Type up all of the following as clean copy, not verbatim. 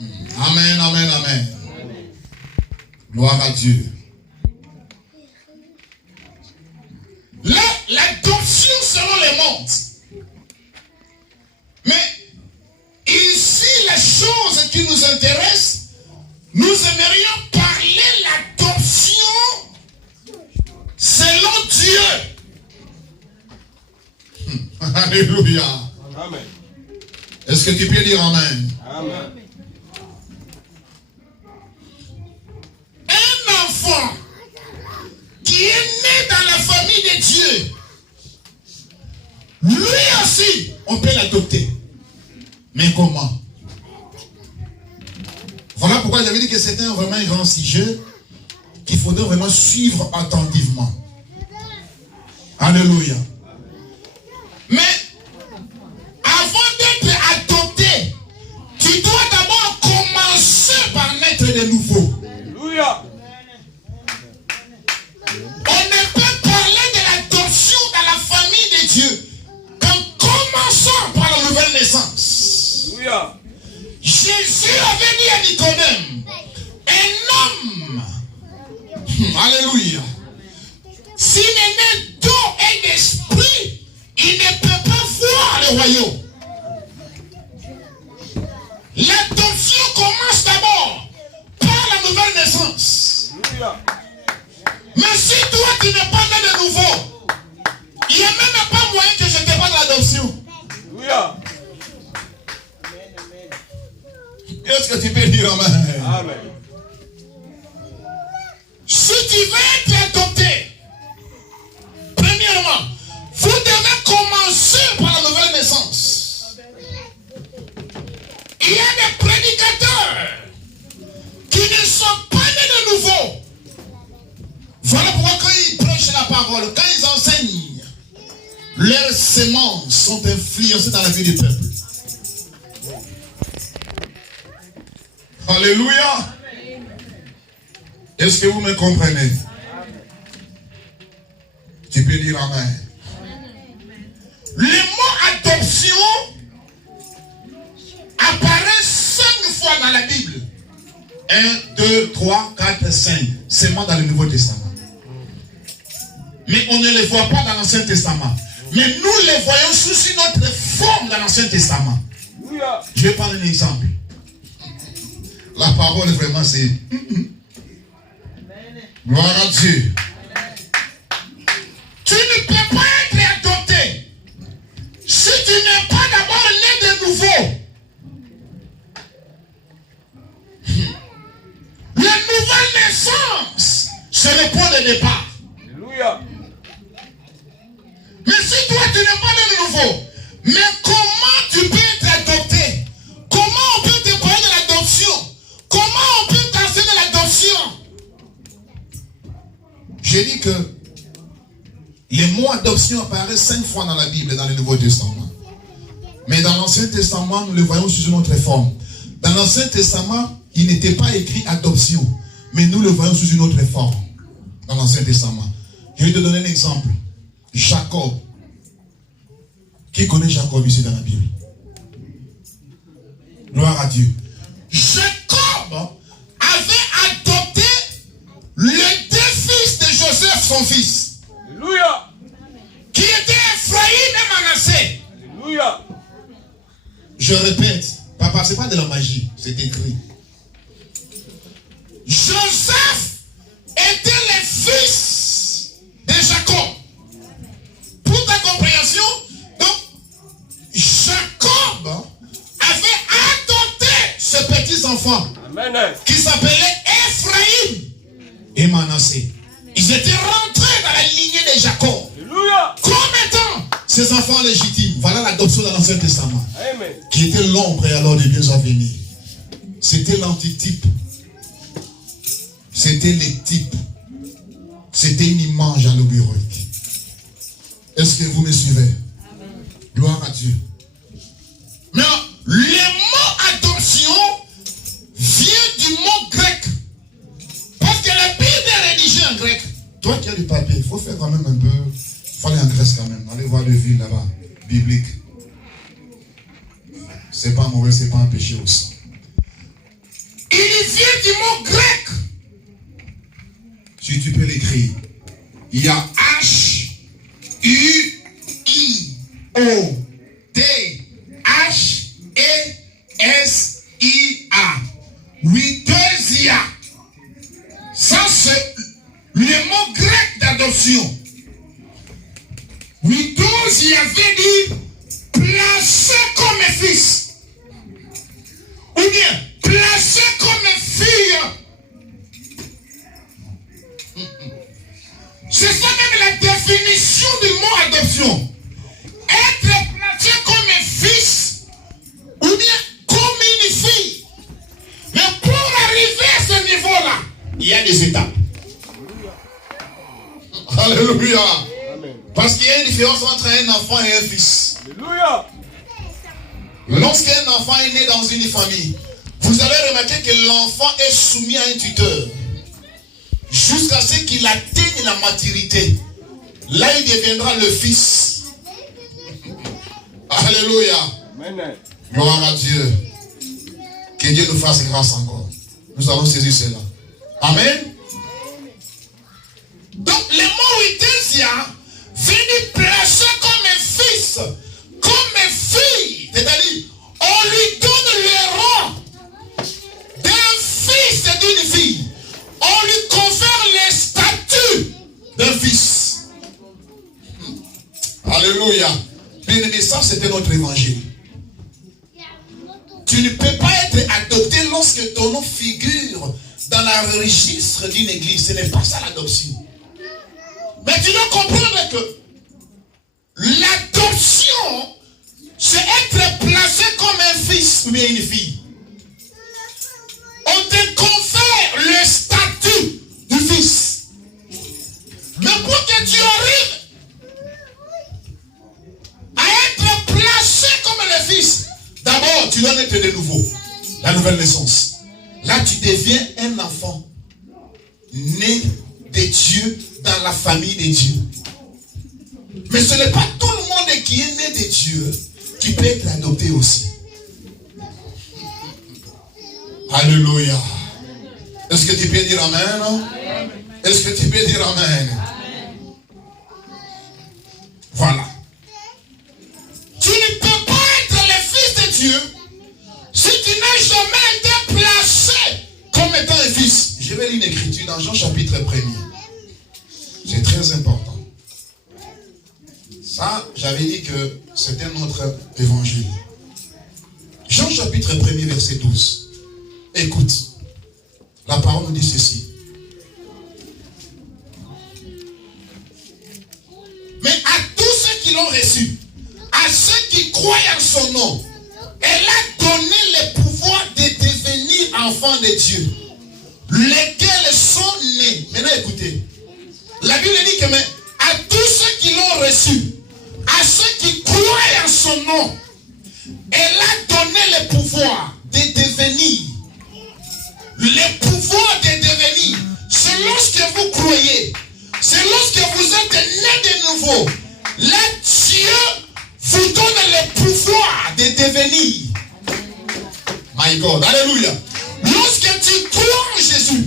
Amen, amen, amen. Gloire à Dieu. L'adoption selon les mondes. Mais ici, les choses qui nous intéressent, nous aimerions parler l'adoption selon Dieu. Alléluia. Amen. Est-ce que tu peux dire Amen? Amen. Un enfant qui est né dans la famille de Dieu, lui aussi, on peut l'adopter. Mais comment? Voilà pourquoi j'avais dit que c'était vraiment un grand sujet qu'il faudrait vraiment suivre attentivement. Alléluia. Mais avant d'être adopté, tu dois d'abord commencer par naître de nouveau. Alléluia. On ne peut parler de l'adoption dans la famille de Dieu qu'en commençant par la nouvelle naissance. Alléluia. Jésus avait dit à Nicodème, un homme, alléluia, s'il est né d'eau et d'esprit, il ne peut pas voir le royaume. L'adoption commence d'abord par la nouvelle naissance. Alléluia. Mais si toi tu n'es pas né de nouveau, il n'y a même pas moyen que je te parle de l'adoption. Alléluia. Est-ce que tu peux dire Amen? Amen. Si tu veux être adopté, premièrement, vous devez commencer par la nouvelle naissance. Il y a des prédicateurs qui ne sont pas nés de nouveau. Voilà pourquoi quand ils prêchent la parole, quand ils enseignent, leurs semences sont influencées dans la vie du peuple. Alléluia. Est-ce que vous me comprenez? Tu peux dire Amen. Le mot adoption apparaît 5 fois dans la Bible. 1, 2, 3, 4, 5. Seulement dans le Nouveau Testament. Mais on ne les voit pas dans l'Ancien Testament. Mais nous les voyons sous une autre forme dans l'Ancien Testament. Alléluia. Je vais prendre un exemple. La parole vraiment c'est... Gloire à Dieu. Tu ne peux pas être adopté si tu n'es pas d'abord né de nouveau. La nouvelle naissance, c'est le point de départ. Alléluia. Mais si toi tu n'es pas né de nouveau, mais comment tu peux être adopté? Comment on peut te parler de l'adoption? Comment on peut t'enseigner de l'adoption? J'ai dit que les mots adoption apparaissent 5 fois dans la Bible, dans le Nouveau Testament. Mais dans l'Ancien Testament, nous le voyons sous une autre forme. Dans l'Ancien Testament, il n'était pas écrit adoption, mais nous le voyons sous une autre forme. Dans l'Ancien Testament. Je vais te donner un exemple. Jacob. Qui connaît Jacob ici dans la Bible? Gloire à Dieu. Jacob avait adopté les 2 fils de Joseph, son fils. Alléluia. Qui étaient Ephraïm et Manassé. Alléluia. Je répète, papa, c'est pas de la magie, c'est écrit. Joseph était le fils de Jacob. Pour ta compréhension, donc, Jacob avait adopté ce petit enfant qui s'appelait Ephraïm et Manassé. Ils étaient rentrés dans la lignée de Jacob. Alléluia. Comme étant ses enfants légitimes. Voilà l'adoption dans l'Ancien Testament. Amen. Qui était l'ombre et alors des biens à venir. C'était l'antitype. C'était les types. C'était une image allégorique. Est-ce que vous me suivez? Amen. Gloire à Dieu. Mais le mot adoption vient du mot grec. Parce que la Bible est rédigée en grec. Toi qui as du papier, il faut faire quand même un peu. Il faut aller en Grèce quand même. Allez voir les villes là-bas, bibliques. C'est pas mauvais, c'est pas un péché aussi. vient du mot grec. Si tu peux l'écrire. Il y a H-U-I-O-T-H-E-S-I-A. Huitesia. Ça, c'est le mot grec d'adoption. Huitesia veut dire placé comme fils. Ou bien placé comme fille. C'est ça même la définition du mot adoption. Être placé comme fils ou bien comme une fille. Mais pour arriver à ce niveau-là, il y a des étapes. Alléluia. Amen. Parce qu'il y a une différence entre un enfant et un fils. Alléluia. Lorsqu'un enfant est né dans une famille, vous avez remarqué que l'enfant est soumis à un tuteur. Jusqu'à ce qu'il atteigne la maturité. Là, il deviendra le fils. Alléluia. Amen. Gloire à Dieu. Que Dieu nous fasse grâce encore. Nous allons saisir cela. Amen. Donc, le mot Huitesia finit placé comme un fils, comme une fille. C'est-à-dire, on lui donne le rang d'un fils et d'une fille. On lui confère les statuts d'un fils. Alléluia. Bien aimé, ça c'était notre évangile. Tu ne peux pas être adopté lorsque ton nom figure dans le registre d'une église. Ce n'est pas ça l'adoption. Mais tu dois comprendre que l'adoption, c'est être placé comme un fils ou bien une fille. On te confère le statut du fils. Mais pour que tu arrives à être placé comme le fils, d'abord tu dois naître de nouveau. La nouvelle naissance. Là tu deviens un enfant né de Dieu dans la famille de Dieu. Mais ce n'est pas tout le monde qui est né de Dieu qui peut être adopté aussi. Alléluia. Est-ce que tu peux dire amen? Amen. Est-ce que tu peux dire amen? Amen. Voilà. Tu ne peux pas être le fils de Dieu si tu n'as jamais été placé comme étant un fils. Je vais lire une écriture dans Jean chapitre 1er. C'est très important. Ça, j'avais dit que c'était notre évangile. Jean chapitre 1er, verset 12. Écoute, la parole nous dit ceci. Mais à tous ceux qui l'ont reçu, à ceux qui croient en son nom, elle a donné le pouvoir de devenir enfants de Dieu, lesquels sont nés. Maintenant écoutez, la Bible dit que mais à tous ceux qui l'ont reçu, à ceux qui croient en son nom, elle a donné le pouvoir de devenir. Le pouvoir de devenir, c'est lorsque vous croyez, c'est lorsque vous êtes né de nouveau. Là, Dieu vous donne le pouvoir de devenir. My God, alléluia. Lorsque tu crois en Jésus,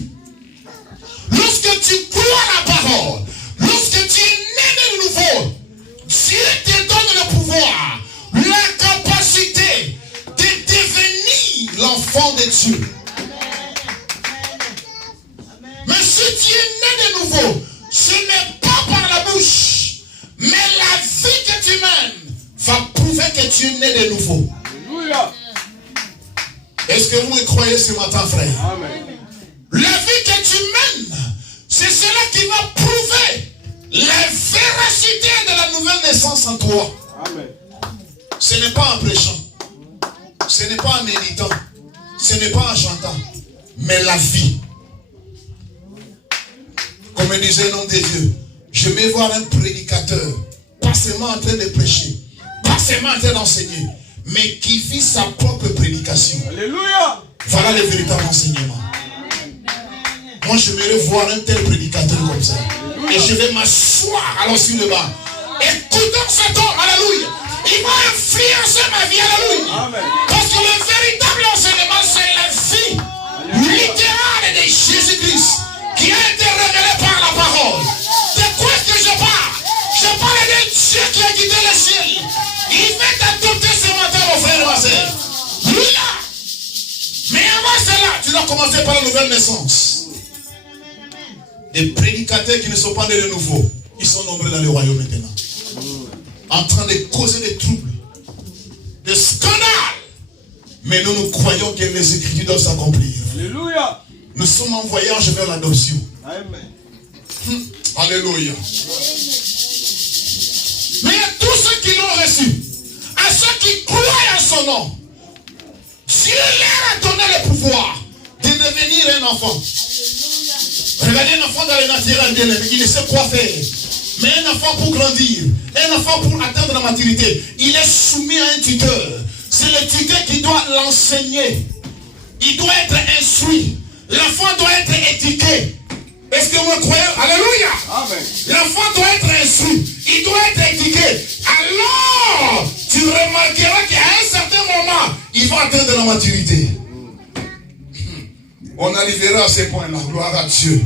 lorsque tu crois la parole, lorsque tu es né de nouveau, Dieu te donne le pouvoir, la capacité de devenir l'enfant de Dieu. Mais si tu es né de nouveau, ce n'est pas par la bouche, mais la vie que tu mènes va prouver que tu es né de nouveau. Alléluia. Est-ce que vous me croyez ce matin, frère? Amen. La vie que tu mènes, c'est cela qui va prouver la véracité de la nouvelle naissance en toi. Amen. Ce n'est pas en prêchant, ce n'est pas en méditant, ce n'est pas en chantant, mais la vie. Comme disait l'homme de Dieu, je vais voir un prédicateur, pas seulement en train de prêcher, pas seulement en train d'enseigner, mais qui vit sa propre prédication. Alléluia. Voilà le véritable enseignement. Moi, je voudrais voir un tel prédicateur comme ça. Et je vais m'asseoir alors sur le banc. Écoutons cet homme, alléluia. Il va influencer ma vie, alléluia. Amen. Parce que le véritable enseignement, c'est la vie. Lui qui cela, tu dois commencer par la nouvelle naissance. Des prédicateurs qui ne sont pas nés de nouveau, ils sont nombreux dans le royaume maintenant. En train de causer des troubles, des scandales. Mais nous croyons que les Écritures doivent s'accomplir. Alléluia. Nous sommes en voyage vers l'adoption. Amen. Alléluia. Mais à tous ceux qui l'ont reçu, à ceux qui croient en son nom, Dieu leur a donné le pouvoir de devenir un enfant. Regardez un enfant dans le naturel, bien aimé, il ne sait quoi faire. Mais un enfant pour grandir, un enfant pour atteindre la maturité, il est soumis à un tuteur. C'est le tuteur qui doit l'enseigner. Il doit être instruit. L'enfant doit être éduqué. Est-ce que vous me croyez? Alléluia. Amen. L'enfant doit être instruit. Il doit être éduqué. Alors, tu remarqueras qu'à un certain moment, il va atteindre la maturité. On arrivera à ce point-là. Gloire à Dieu.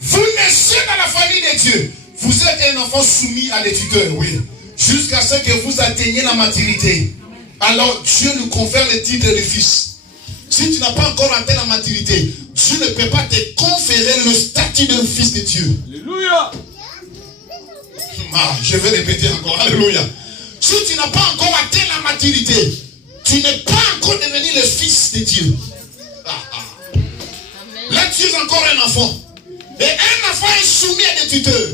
Vous naissez dans la famille de Dieu. Vous êtes un enfant soumis à des tuteurs, oui. Jusqu'à ce que vous atteigniez la maturité. Alors, Dieu nous confère le titre de fils. Si tu n'as pas encore atteint la maturité, Dieu ne peut pas te conférer le statut d'un fils de Dieu. Alléluia. Je vais répéter encore. Alléluia. Si tu n'as pas encore atteint la maturité, tu n'es pas encore devenu le fils de Dieu. Là, tu es encore un enfant. Et un enfant est soumis à des tuteurs.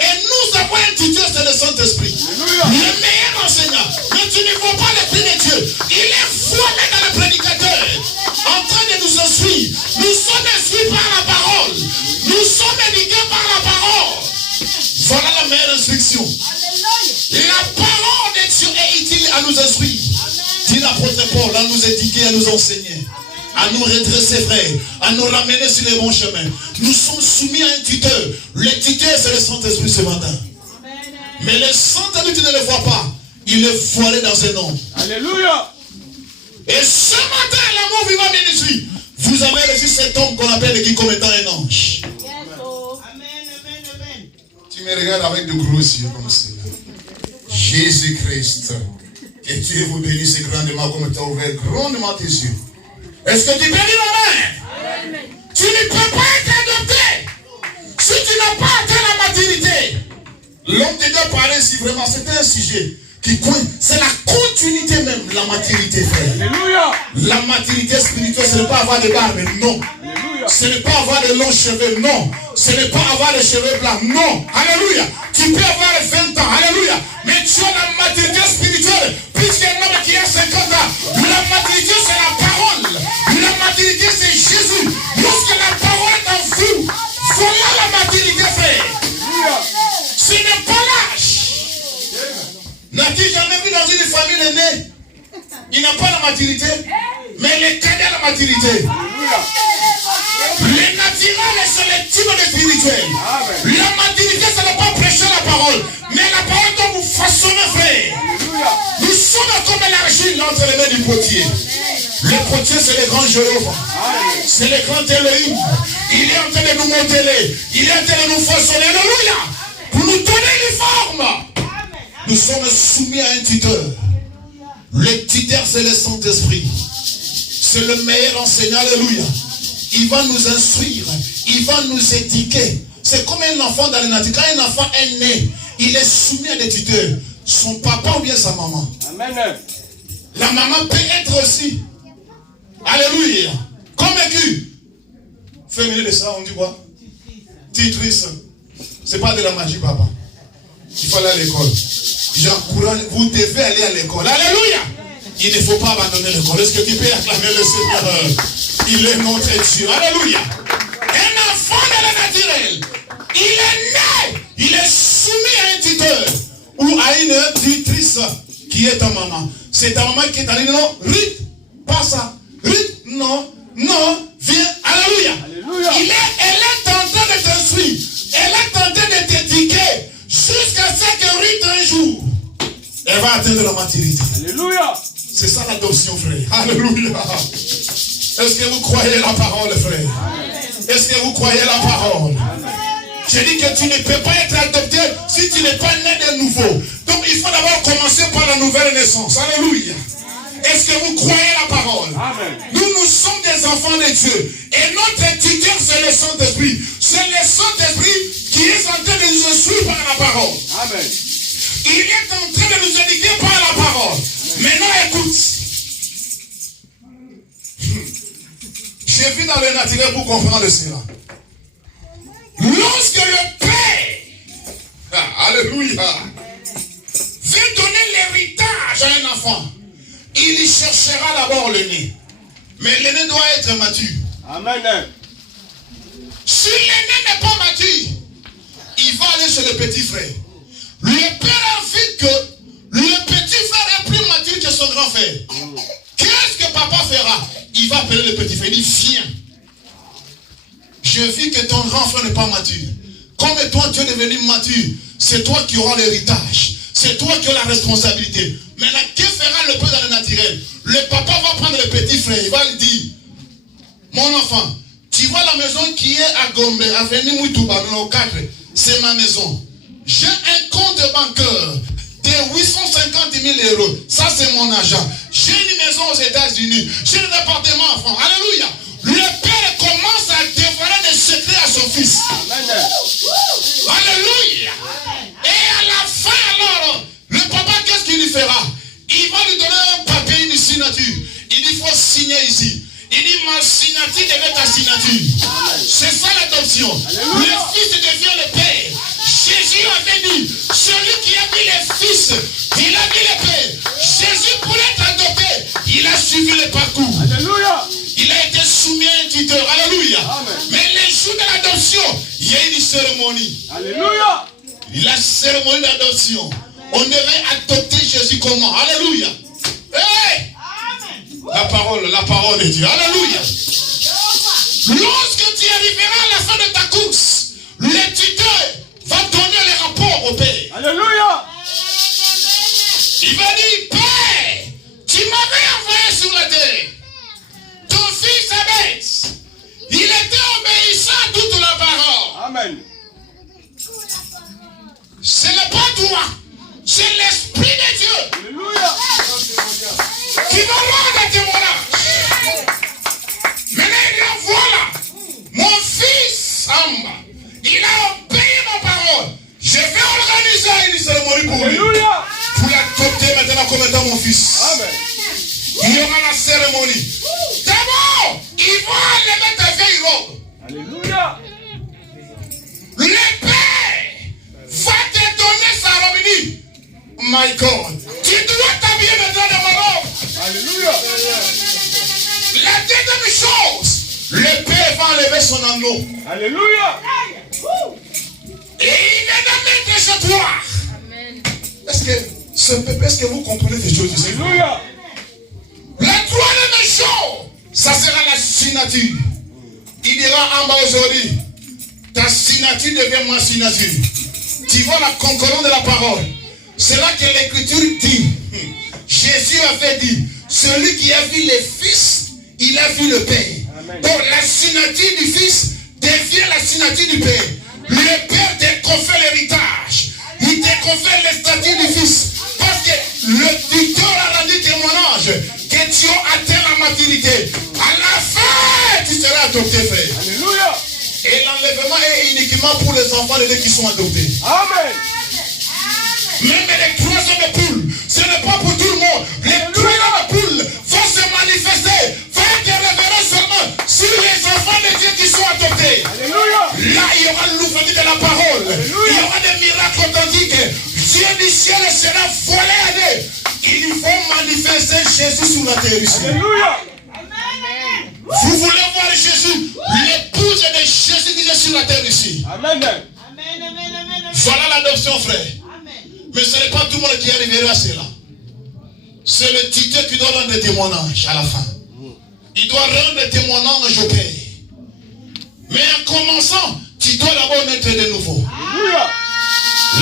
Et nous avons un tuteur, c'est le Saint-Esprit. Le meilleur enseignant. Mais tu ne vois pas l'Esprit de Dieu. Il est formé dans le prédicateur. En train de nous instruire. Nous sommes instruits par la parole. Nous sommes éduqués par la parole. Voilà la meilleure instruction. La parole de Dieu est utile à nous instruire. Dit l'apôtre Paul, à nous éduquer, à nous enseigner, à nous redresser, frère, à nous ramener sur les bons chemins. Nous sommes soumis à un tuteur. Le tuteur, c'est le Saint-Esprit ce matin. Mais le Saint-Esprit, tu ne le vois pas. Il est voilé dans un homme. Alléluia. Et ce matin, l'amour vivant ministry, vous avez reçu cet homme qu'on appelle qui comme étant un ange. Tu me regardes avec de gros yeux comme ça. Jésus-Christ, que Dieu vous bénisse grandement comme tu as ouvert grandement tes yeux. Est-ce que tu peux dire Amen? Tu ne peux pas être adopté si tu n'as pas atteint la maturité. L'homme de Dieu parlait ici vraiment, c'était un sujet qui compte. C'est la continuité même, la maturité, frère. Alléluia. La maturité spirituelle, ce n'est pas avoir des barbes, non. Alléluia. Ce n'est pas avoir de longs cheveux, non. Ce n'est pas avoir des cheveux blancs, non. Alléluia. Tu peux avoir 20 ans, alléluia. Mais tu as la maturité spirituelle. Puisqu'un homme qui a 50 ans, la maturité c'est la parole. La maturité c'est Jésus. Lorsque la parole est en vous, voilà la maturité, frère. Ce n'est pas l'âge. N'as-tu jamais vu dans une famille aînée? Il n'a pas la maturité, mais les cadets a la maturité. Le naturel c'est le type de spirituel. La maturité ce n'est pas prêcher la parole, mais la parole doit vous façonner, frère. Nous sommes comme l'argile entre les mains du potier. Le potier c'est le grand Jéhovah. C'est le grand Elohim. Il est en train de nous modeler. Il est en train de nous façonner. Alléluia. Pour nous donner une forme. Nous sommes soumis à un tuteur. Le tuteur c'est le Saint-Esprit. C'est le meilleur enseignant. Alléluia. Il va nous instruire. Il va nous éduquer. C'est comme un enfant dans le nature. Quand un enfant est né, il est soumis à des tuteurs. Son papa ou bien sa maman. Amen. La maman peut être aussi. Alléluia. Convaincu. Féminin de ça, on dit quoi? Titrice. C'est pas de la magie, papa. Il faut aller à l'école. J'encourage, vous devez aller à l'école. Alléluia. Il ne faut pas abandonner l'école. Est-ce que tu peux acclamer le Seigneur? Il est notre Dieu. Alléluia. Un enfant de la naturelle. Il est né. Il est soumis à un tuteur. Ou à une tutrice qui est ta maman. C'est ta maman qui est allée, non, Ruth, pas ça. Ruth, non, non, viens, alléluia. Elle est en train de t'instruire. Elle est en train de t'éduquer jusqu'à ce que Ruth un jour, elle va atteindre la maturité. Alléluia. C'est ça l'adoption, frère. Alléluia. Est-ce que vous croyez la parole, frère? Est-ce que vous croyez la parole? Je dis que tu ne peux pas être adopté si tu n'es pas né de nouveau. Donc il faut d'abord commencer par la nouvelle naissance. Alléluia. Est-ce que vous croyez la parole? Amen. Nous sommes des enfants de Dieu. Et notre tuteur, c'est le Saint-Esprit. C'est le Saint-Esprit qui est en train de nous instruire par la parole. Amen. Il est en train de nous éduquer par la parole. Maintenant, écoute. J'ai vu dans le naturel pour comprendre cela. Lorsque le Père, alléluia, veut donner l'héritage à un enfant, il y cherchera d'abord l'aîné. Mais l'aîné doit être mature. Amen. Si l'aîné n'est pas mature, il va aller chez le petit frère. Le père a vu que le petit frère est plus mature que son grand frère. Qu'est-ce que papa fera? Il va appeler le petit frère. Il dit, viens. Je vis que ton grand frère n'est pas mature. Comme toi, tu es devenu mature, c'est toi qui auras l'héritage. C'est toi qui as la responsabilité. Maintenant, que fera le père dans le naturel? Le papa va prendre le petit frère. Il va lui dire, mon enfant, tu vois la maison qui est à Gombe, avenue Moutouba, numéro 4, c'est ma maison. J'ai un compte bancaire de 850 000 euros. Ça, c'est mon argent. J'ai une maison aux États-Unis. J'ai un appartement en France. Alléluia. Le père commence à dévoiler des secrets à son fils. Amen. Alléluia. Et à la fin, alors, le papa, qu'est-ce qu'il lui fera? Il va lui donner un papier, une signature. Il dit, il faut signer ici. Il dit, ma signature devient ta signature. C'est ça l'adoption. Le fils devient le père. Jésus avait dit, celui qui a mis les fils, il a mis les pères. Jésus, pour être adopté, il a suivi le parcours. Alléluia. Il a été soumis à un tuteur. Alléluia. Amen. Mais les jours de l'adoption, il y a une cérémonie. Alléluia. La cérémonie d'adoption. On devait adopter Jésus comment? Alléluia. Hey! La parole de Dieu. Alléluia. Lorsque tu arriveras à la fin de ta course, le tuteur va donner les rapports au Père. Alléluia. Il va dire, Père, tu m'avais envoyé sur la terre. Ton fils Abed, il était obéissant à toute la parole. Amen. Ce n'est pas toi, c'est l'Esprit de Dieu Alléluia. qui va voir des témoignages. Maintenant, il dit, voilà, mon fils Amba, il a obéi ma parole. Je vais organiser une cérémonie pour lui. Alléluia. Pour l'adopter maintenant comme étant mon fils. Amen. Il y aura la cérémonie. D'abord, il va enlever ta vieille robe. Alléluia. Le Père va te donner sa robe. Il dit, my God, tu dois t'habiller maintenant de ma robe. Alléluia. La deuxième chose, le Père va enlever son anneau. Alléluia. Et il va mettre chez toi. Est-ce que vous comprenez des choses ici? Alléluia. La troisième chose, ça sera la signature. Il dira en bas aujourd'hui, ta signature devient ma signature. Tu vois la concordance de la parole. C'est là que l'Écriture dit, Jésus avait dit, celui qui a vu les fils, il a vu le Père. Donc la signature du Fils devient la signature du Père. Le Père te confère l'héritage. Il te confère les statuts du Fils. Parce que le tuteur a rendu témoignage que tu as atteint la maturité. À la fin, tu seras adopté, frère. Alléluia. Et l'enlèvement est uniquement pour les enfants de Dieu qui sont adoptés. Amen. Même les troisièmes poules, ce n'est pas pour tout le monde. Les troisièmes poules vont se manifester, vont être révélées seulement sur les enfants de Dieu qui sont adoptés. Alléluia. Là, il y aura l'ouverture de la parole. Alléluia. Il y aura des miracles authentiques. Dieu du ciel sera volé à Dieu. Il faut manifester Jésus sur la terre ici. Alléluia. Vous voulez voir Jésus, l'épouse de Jésus qui est sur la terre ici. Amen. Voilà l'adoption, frère. Mais ce n'est pas tout le monde qui arrivera à cela. C'est le tuteur qui doit rendre des témoignages à la fin. Il doit rendre des témoignages au Père. Mais en commençant, tu dois d'abord naître de nouveau. Alléluia.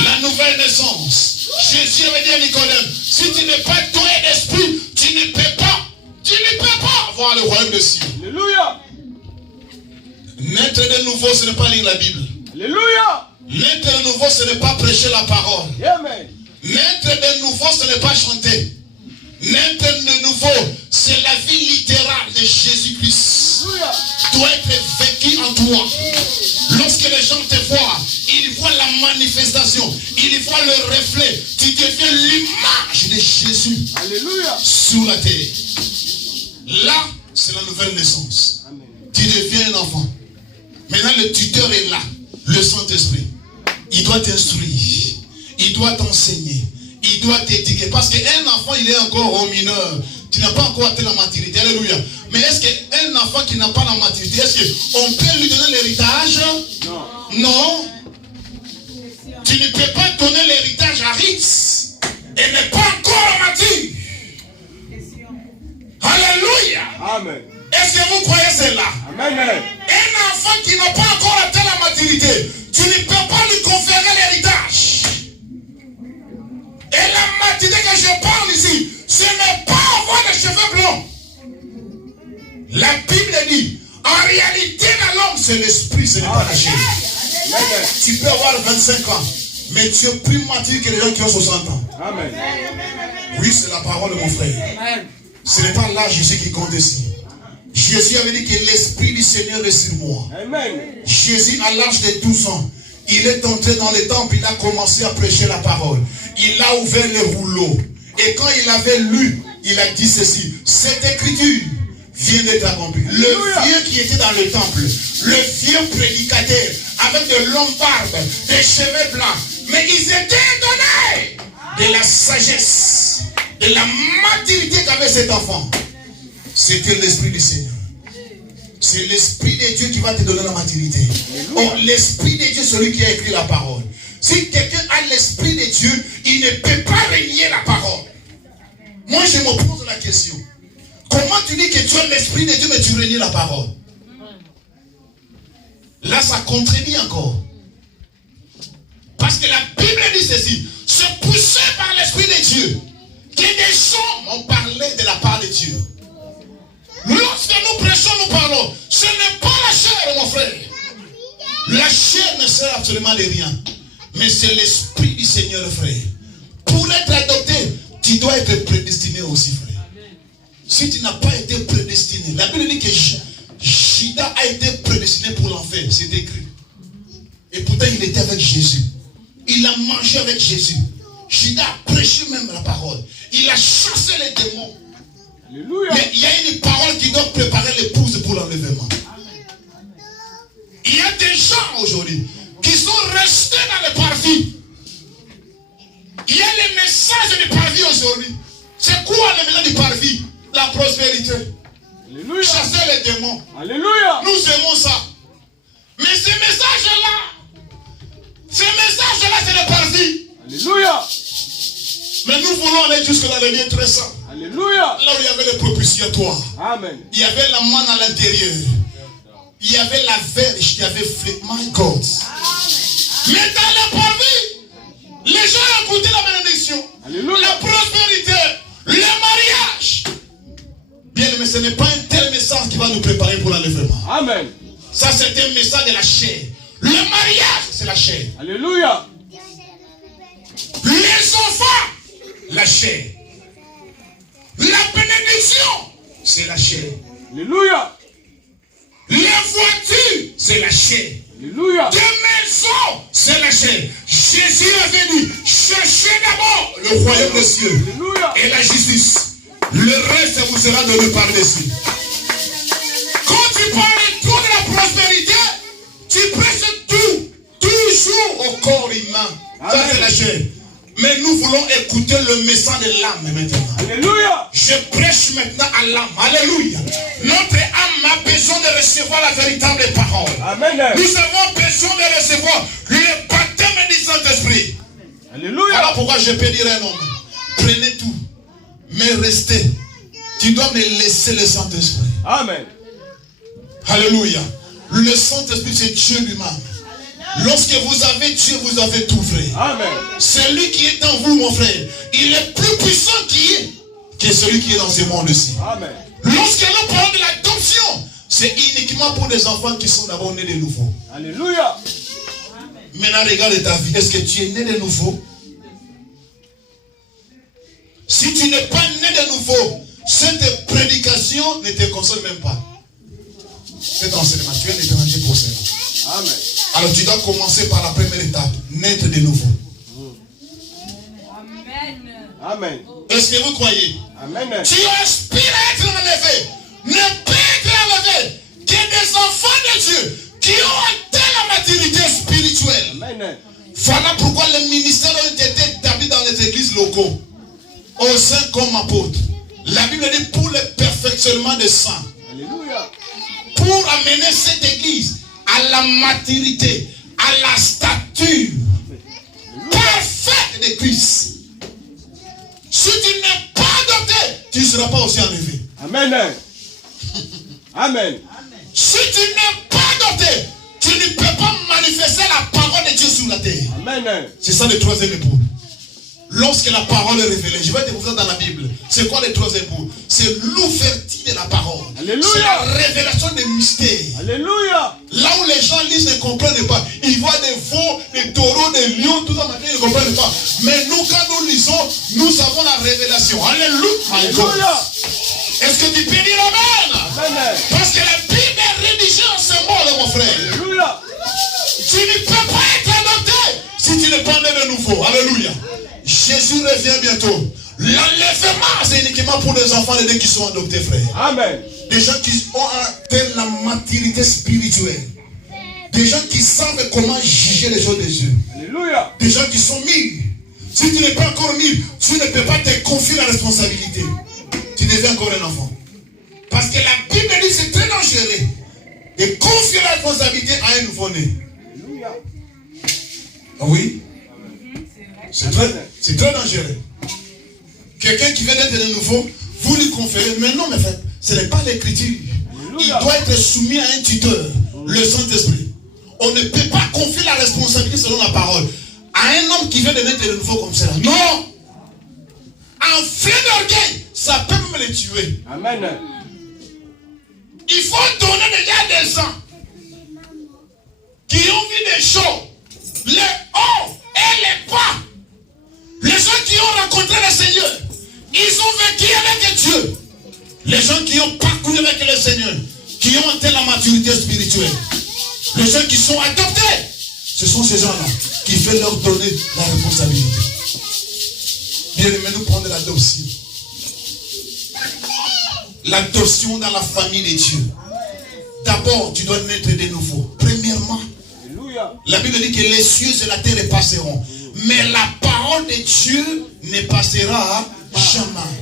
La nouvelle naissance. Jésus avait dit à Nicodème, si tu n'es pas doué d'esprit, tu ne peux pas voir le royaume de cieux. Alléluia. Naître de nouveau, ce n'est pas lire la Bible. Alléluia. Naître de nouveau, ce n'est pas prêcher la parole. Amen. Naître de nouveau, ce n'est pas chanter. Naître de nouveau, c'est la vie littérale de Jésus-Christ. Doit être vécu en toi. Lorsque les gens te voient, ils voient la manifestation, ils voient le reflet. Tu deviens l'image de Jésus. Alléluia. Sur la terre. Là, c'est la nouvelle naissance. Amen. Tu deviens un enfant. Maintenant, le tuteur est là, le Saint-Esprit. Il doit t'instruire, il doit t'enseigner, il doit t'éduquer. Parce qu'un enfant, il est encore au mineur. Tu n'as pas encore atteint la maturité. Alléluia. Mais est-ce qu'un enfant qui n'a pas la maturité, est-ce qu'on peut lui donner l'héritage? Non. Non. Tu ne peux pas donner l'héritage à Ritz et n'est pas encore mature. Alléluia. Amen. Est-ce que vous croyez cela? Amen. Un enfant qui n'a pas encore atteint la maturité, tu ne peux pas lui conférer l'héritage. Et la maturité que je parle ici, ce n'est pas avoir des cheveux blancs. La Bible dit, en réalité, la langue, c'est l'esprit, ce n'est pas la chair. Tu peux avoir 25 ans, mais tu es plus mature que les gens qui ont 60 ans. Amen. Oui, c'est la parole de mon frère. Amen. Ce n'est pas l'âge ici qui compte ici. Jésus avait dit que l'Esprit du Seigneur est sur moi. Amen. Jésus, à l'âge de 12 ans, il est entré dans le temple, il a commencé à prêcher la parole. Il a ouvert les rouleaux. Et quand il avait lu, il a dit ceci: cette écriture vient d'être accomplie. Le vieux qui était dans le temple, le vieux prédicateur, avec de longues barbes, des cheveux blancs, mais ils étaient donnés de la sagesse, de la maturité qu'avait cet enfant. C'était l'Esprit du Seigneur. C'est l'Esprit de Dieu qui va te donner la maturité. Or, l'Esprit de Dieu, celui qui a écrit la parole. Si quelqu'un a l'Esprit de Dieu, il ne peut pas renier la parole. Moi, je me pose la question. Comment tu dis que tu as l'Esprit de Dieu, mais tu renies la parole? Là, ça contredit encore. Parce que la Bible dit ceci: se pousser par l'Esprit de Dieu, que des gens ont parlé de la part de Dieu. Lorsque nous prêchons, nous parlons. Ce n'est pas la chair, mon frère. La chair ne sert absolument de rien. Mais c'est l'Esprit du Seigneur, frère. Pour être adopté, tu dois être prédestiné aussi, frère. Si tu n'as pas été prédestiné, la Bible dit que Judas a été prédestiné pour l'enfer. C'est écrit. Et pourtant, il était avec Jésus. Il a mangé avec Jésus. Judas a prêché même la parole. Il a chassé les démons. Alléluia. Mais il y a une parole qui doit préparer l'épouse pour l'enlèvement. Il y a des gens aujourd'hui qui sont restés dans le parvis. Il y a les messages du parvis aujourd'hui. C'est quoi le message du parvis? La prospérité. Alléluia. Chasser les démons. Alléluia. Nous aimons ça. Mais ces messages-là, c'est le parvis. Alléluia. Mais nous voulons aller jusque dans les lieux très saints. Alléluia. Là où il y avait le propitiatoire. Amen. Il y avait la manne à l'intérieur. Il y avait la verge qui avait fait. My God. Amen. Mais dans le parvis, les gens ont goûté la bénédiction. Alléluia. La prospérité, le mariage. Bien aimé, ce n'est pas un tel message qui va nous préparer pour l'enlèvement. Amen. Ça, c'est un message de la chair. Le mariage, c'est la chair. Alléluia. Les enfants, la chair. La bénédiction, c'est la chair. Alléluia. Les voitures, c'est la chair. Alléluia. Des maisons, c'est la chair. Jésus avait dit, cherchez d'abord le royaume des cieux. Alléluia. Et la justice. Le reste vous sera donné par-dessus. Quand tu parles tout de la prospérité, tu prêches tout, toujours au corps humain. Ça, c'est la chair. Mais nous voulons écouter le message de l'âme maintenant. Alléluia. Je prêche maintenant à l'âme. Alléluia. Notre âme a besoin de recevoir la véritable parole. Amen. Nous avons besoin de recevoir le baptême du Saint-Esprit. Alléluia. Alors pourquoi je peux dire un homme, prenez tout, mais restez. Tu dois me laisser le Saint-Esprit. Amen. Alléluia. Le Saint-Esprit, c'est Dieu lui-même. Lorsque vous avez Dieu, vous avez tout, frère. Amen. Celui qui est en vous, mon frère, il est plus puissant que celui qui est dans ce monde-ci. Amen. Lorsque nous parlons de l'adoption, c'est uniquement pour des enfants qui sont d'abord nés de nouveau. Alléluia. Maintenant, regarde ta vie. Est-ce que tu es né de nouveau? Si tu n'es pas né de nouveau, cette prédication ne te concerne même pas. Cet enseignement, tu es un étranger pour cela. Amen. Alors tu dois commencer par la première étape, naître de nouveau. Amen. Est-ce que vous croyez? Amen. Tu aspires à être enlevé. Ne peut être enlevé que des enfants de Dieu qui ont atteint la maturité spirituelle. Amen. Voilà pourquoi les ministères ont été établis dans les églises locaux. Au sein comme apôtres. La Bible dit pour le perfectionnement des saints. Alléluia. Pour amener cette église à la maturité, à la stature parfaite de Christ. Si tu n'es pas adopté, tu ne seras pas aussi enlevé. Amen. Amen. Si tu n'es pas adopté, tu ne peux pas manifester la parole de Dieu sur la terre. Amen. C'est ça le troisième époux. Lorsque la parole est révélée, je vais te vous dire dans la Bible, c'est quoi le troisième époux? C'est l'ouverture de la parole. Alléluia. C'est la révélation des mystères. Alléluia. Là où les gens lisent ne comprennent pas. Ils voient des veaux, des taureaux, des lions, tout ça, ils ne comprennent pas. Mais nous, quand nous lisons, nous avons la révélation. Alléluia. Est-ce que tu peux dire Amen? Amen. Parce que la Bible est rédigée en ce mot, mon frère. Alléluia. Tu ne peux pas être adopté si tu n'es pas né de nouveau. Alléluia. Jésus revient bientôt. L'enlèvement, c'est uniquement pour les enfants de Dieu qui sont adoptés, frère. Amen. Des gens qui ont atteint la maturité spirituelle. Des gens qui savent comment juger les choses de Dieu. Alléluia. Des gens qui sont mis. Si tu n'es pas encore mis, tu ne peux pas te confier la responsabilité. Tu deviens encore un enfant. Parce que la Bible dit que c'est très dangereux de confier la responsabilité à un nouveau-né. Alléluia. Oui. C'est très dangereux. Quelqu'un qui vient d'être de nouveau, vous lui conférez, mais non, mais frère, ce n'est pas l'écriture. Il doit être soumis à un tuteur, le Saint-Esprit. On ne peut pas confier la responsabilité selon la parole à un homme qui vient de naître de nouveau comme ça. Non! Enflé d'orgueil, ça peut même le tuer. Amen. Il faut donner déjà des gens qui ont vu des choses, les hauts et les bas. Les gens qui ont rencontré le Seigneur, ils ont vécu avec Dieu. Les gens qui ont parcouru avec le Seigneur, qui ont atteint la maturité spirituelle. Les gens qui sont adoptés, ce sont ces gens-là qui veulent leur donner la responsabilité. Bien aimé, nous prenons l'adoption. L'adoption dans la famille de Dieu. D'abord, tu dois naître de nouveau. Premièrement, la Bible dit que les cieux et la terre passeront. Mais la parole de Dieu ne passera jamais.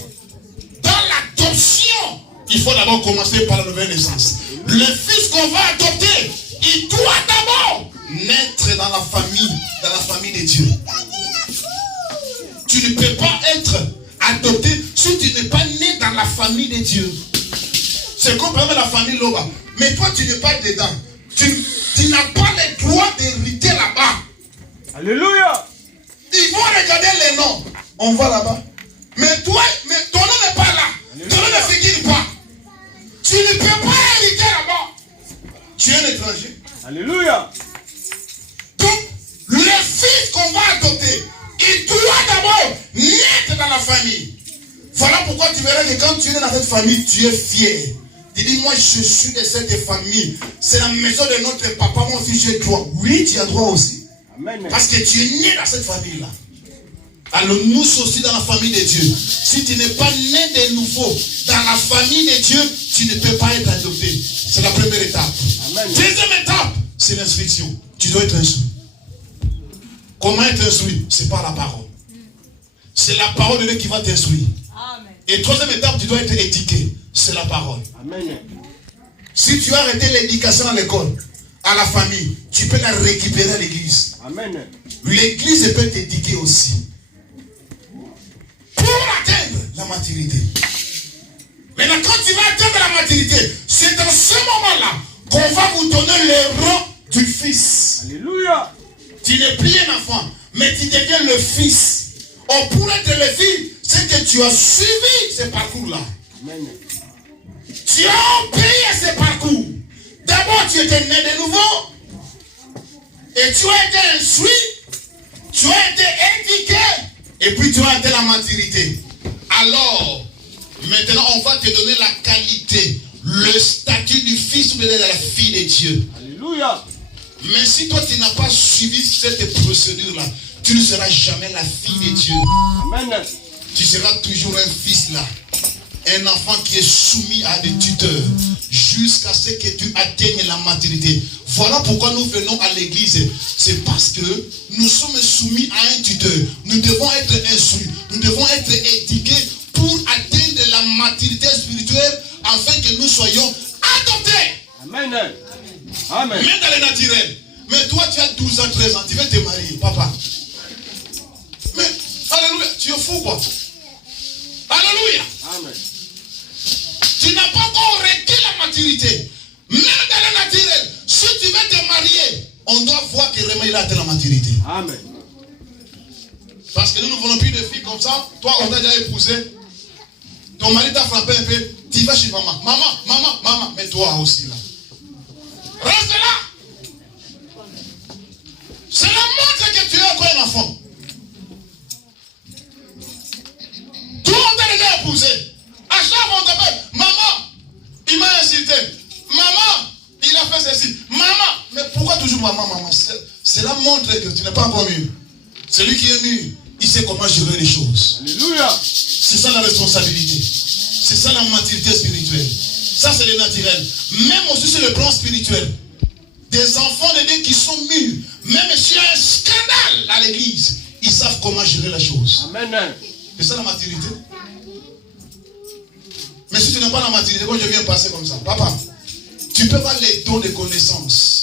Dans l'adoption, il faut d'abord commencer par la nouvelle naissance. Le fils qu'on va adopter, il doit d'abord naître dans la famille de Dieu. Tu ne peux pas être adopté si tu n'es pas né dans la famille de Dieu. C'est comme la famille Loba. Mais toi, tu n'es pas dedans. Tu n'as pas le droit d'hériter là-bas. Alléluia. Ils vont regarder les noms. On va là-bas. Mais ton nom n'est pas là. Alléluia. Ton nom ne figure pas. Tu ne peux pas hériter là-bas. Tu es un étranger. Alléluia. Donc, le fils qu'on va adopter, il doit d'abord naître dans la famille. Voilà pourquoi tu verras que quand tu es dans cette famille, tu es fier. Tu dis, moi je suis de cette famille. C'est la maison de notre papa, moi aussi j'ai droit. Oui, tu as droit aussi. Amen. Parce que tu es né dans cette famille-là. Alors nous aussi dans la famille de Dieu. Si tu n'es pas né de nouveau dans la famille de Dieu, tu ne peux pas être adopté. C'est la première étape. Amen. Deuxième étape, c'est l'instruction. Tu dois être instruit. Comment être instruit? C'est par la parole. C'est la parole de Dieu qui va t'instruire. Et troisième étape, tu dois être éduqué. C'est la parole. Amen. Si tu as arrêté l'éducation à l'école, à la famille, tu peux la récupérer à l'église. Amen. L'église peut t'éduquer aussi. Pour atteindre la maturité. Maintenant, quand tu vas atteindre la maturité, c'est dans ce moment-là qu'on va vous donner le rang du fils. Alléluia. Tu n'es plus un enfant, mais tu deviens le fils. Or, pour être le fils, c'est que tu as suivi ce parcours-là. Amen. Tu as payé ce parcours. D'abord, tu étais né de nouveau. Et tu as été instruit. Tu as été éduqué. Et puis, tu as atteint la maturité. Alors, maintenant, on va te donner la qualité, le statut du fils ou de la fille de Dieu. Alléluia. Mais si toi, tu n'as pas suivi cette procédure-là, tu ne seras jamais la fille de Dieu. Amen. Tu seras toujours un fils là. Un enfant qui est soumis à des tuteurs jusqu'à ce que tu atteignes la maturité. Voilà pourquoi nous venons à l'église. C'est parce que nous sommes soumis à un tuteur. Nous devons être instruits. Nous devons être éduqués pour atteindre la maturité spirituelle afin que nous soyons adoptés. Amen. Amen. Même dans le naturel. Mais toi, tu as 12 ans, 13 ans. Tu veux te marier, papa. Mais, alléluia, tu es fou quoi. Alléluia. Amen. Tu n'as pas encore requis la maturité. Même dans le naturel, si tu veux te marier, on doit voir que vraiment il a atteint la maturité. Amen. Parce que nous ne voulons plus de filles comme ça. Toi, on t'a déjà épousé. Ton mari t'a frappé un peu. Tu vas chez maman. Maman. Mais toi aussi là. Reste là. Cela montre que tu es encore un enfant. Tout le monde t'a déjà épousé. À chaque fois on t'appelle, maman, il m'a insulté. Maman, il a fait ceci. Maman, mais pourquoi toujours maman? Cela montre que tu n'es pas encore mûr. Celui qui est mûr, il sait comment gérer les choses. Alléluia. C'est ça la responsabilité. C'est ça la maturité spirituelle. Ça c'est le naturel. Même aussi sur le plan spirituel. Des enfants de Dieu qui sont mûrs, même s'il y a un scandale à l'église, ils savent comment gérer la chose. Amen. C'est ça la maturité. Mais si tu n'as pas la maturité, quand je viens passer comme ça, papa, tu peux avoir les dons de connaissance.